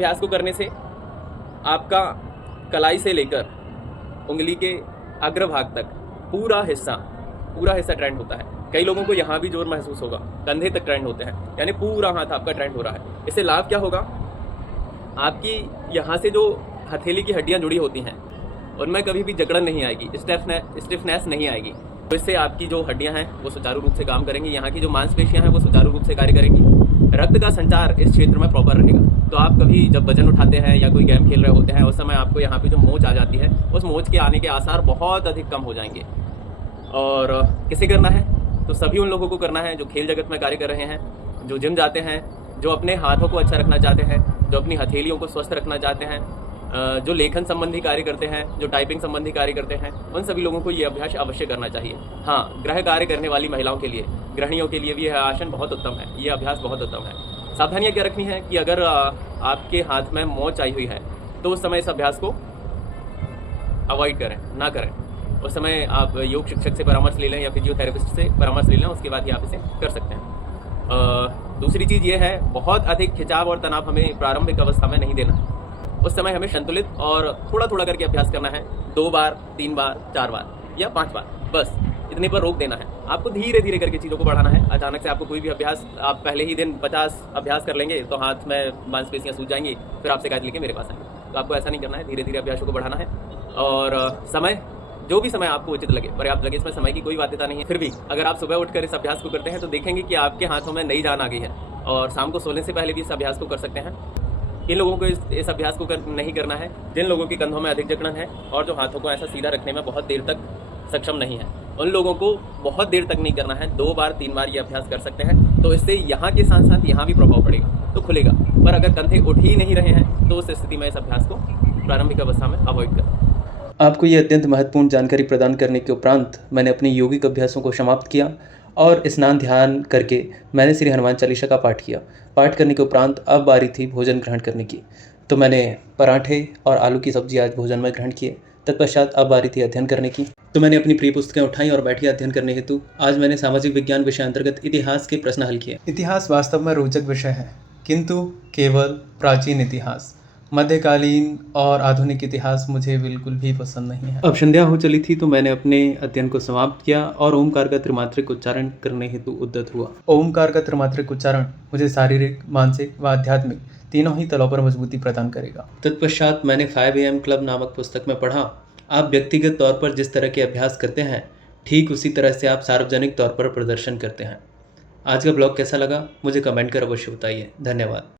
अभ्यास को करने से आपका कलाई से लेकर उंगली के अग्रभाग तक पूरा हिस्सा ट्रेंड होता है। कई लोगों को यहाँ भी जोर महसूस होगा, कंधे तक ट्रेंड होते हैं, यानी पूरा हाथ आपका ट्रेंड हो रहा है। इससे लाभ क्या होगा, आपकी यहाँ से जो हथेली की हड्डियाँ जुड़ी होती हैं उनमें कभी भी जकड़न नहीं आएगी, स्टिफनेस नहीं आएगी। तो इससे आपकी जो हड्डियाँ हैं वो सुचारू रूप से काम करेंगी, यहाँ की जो मांसपेशियाँ हैं वो सुचारू रूप से कार्य करेंगी, रक्त का संचार इस क्षेत्र में प्रॉपर रहेगा। तो आप कभी जब वजन उठाते हैं या कोई गेम खेल रहे होते हैं उस समय आपको यहाँ पे जो मोच आ जाती है, उस मोच के आने के आसार बहुत अधिक कम हो जाएंगे। और किसे करना है, तो सभी उन लोगों को करना है जो खेल जगत में कार्य कर रहे हैं, जो जिम जाते हैं, जो अपने हाथों को अच्छा रखना चाहते हैं, जो अपनी हथेलियों को स्वस्थ रखना चाहते हैं, जो लेखन संबंधी कार्य करते हैं, जो टाइपिंग संबंधी कार्य करते हैं, उन सभी लोगों को ये अभ्यास अवश्य करना चाहिए। हाँ, गृह कार्य करने वाली महिलाओं के लिए, गृहिणियों के लिए भी यह आसन बहुत उत्तम है, ये अभ्यास बहुत उत्तम है। सावधानियाँ क्या रखनी है कि अगर आपके हाथ में मोच आई हुई है तो उस समय इस अभ्यास को अवॉइड करें, ना करें। उस समय आप योग शिक्षक से परामर्श ले लें या फिजियोथेरेपिस्ट से परामर्श ले लें, उसके बाद ही आप इसे कर सकते हैं। दूसरी चीज़ ये है, बहुत अधिक खिंचाव और तनाव हमें प्रारंभिक अवस्था में नहीं देना है। उस समय हमें संतुलित और थोड़ा थोड़ा करके अभ्यास करना है, 2 बार, 3 बार, 4 बार या 5 बार, बस इतने पर रोक देना है। आपको धीरे धीरे करके चीज़ों को बढ़ाना है। अचानक से आपको कोई भी अभ्यास, आप पहले ही दिन 50 अभ्यास कर लेंगे तो हाथ में मांसपेशियाँ सूज जाएंगी, फिर आप शिकायत लेके मेरे पास आएंगे। तो आपको ऐसा नहीं करना है, धीरे धीरे अभ्यासों को बढ़ाना है। और समय, जो भी समय आपको उचित लगे, पर्याप्त लगे, इसमें समय की कोई बाध्यता नहीं है। फिर भी अगर आप सुबह उठकर इस अभ्यास को करते हैं तो देखेंगे कि आपके हाथों में नई जान आ गई है। और शाम को सोने से पहले भी इस अभ्यास को कर सकते हैं। इन लोगों को इस अभ्यास को नहीं करना है जिन लोगों की कंधों में अधिक जकड़न है और जो हाथों को ऐसा सीधा रखने में बहुत देर तक सक्षम नहीं है। उन लोगों को बहुत देर तक नहीं करना है, 2 बार 3 बार ये अभ्यास कर सकते हैं। तो इससे यहाँ के साथ साथ यहाँ भी प्रभाव पड़ेगा, तो खुलेगा। पर अगर कंधे उठ ही नहीं रहे हैं तो उस स्थिति में इस अभ्यास को प्रारंभिक अवस्था में अवॉइड करें। आपको ये अत्यंत महत्वपूर्ण जानकारी प्रदान करने के उपरांत मैंने अपने यौगिक अभ्यासों को समाप्त किया और स्नान ध्यान करके मैंने श्री हनुमान चालीसा का पाठ किया। पाठ करने के उपरांत अब बारी थी भोजन ग्रहण करने की, तो मैंने पराठे और आलू की सब्जी आज भोजन में ग्रहण किए। तत्पश्चात अब बारी थी अध्ययन करने की, तो मैंने अपनी प्रिय पुस्तकें उठाई और बैठी अध्ययन करने हेतु। आज मैंने सामाजिक विज्ञान विषय अंतर्गत इतिहास के प्रश्न हल किए। इतिहास वास्तव में रोचक विषय है, किंतु केवल प्राचीन इतिहास, मध्यकालीन और आधुनिक इतिहास मुझे बिल्कुल भी पसंद नहीं है। अब संध्या हो चली थी तो मैंने अपने अध्ययन को समाप्त किया और ओमकार का त्रिमात्रिक उच्चारण करने हेतु उद्यत हुआ। ओमकार का त्रिमात्रिक उच्चारण मुझे शारीरिक, मानसिक व आध्यात्मिक तीनों ही तलों पर मजबूती प्रदान करेगा। तत्पश्चात मैंने 5 AM क्लब नामक पुस्तक में पढ़ा, आप व्यक्तिगत तौर पर जिस तरह के अभ्यास करते हैं ठीक उसी तरह से आप सार्वजनिक तौर पर प्रदर्शन करते हैं। आज का ब्लॉग कैसा लगा मुझे कमेंट कर अवश्य बताइए। धन्यवाद।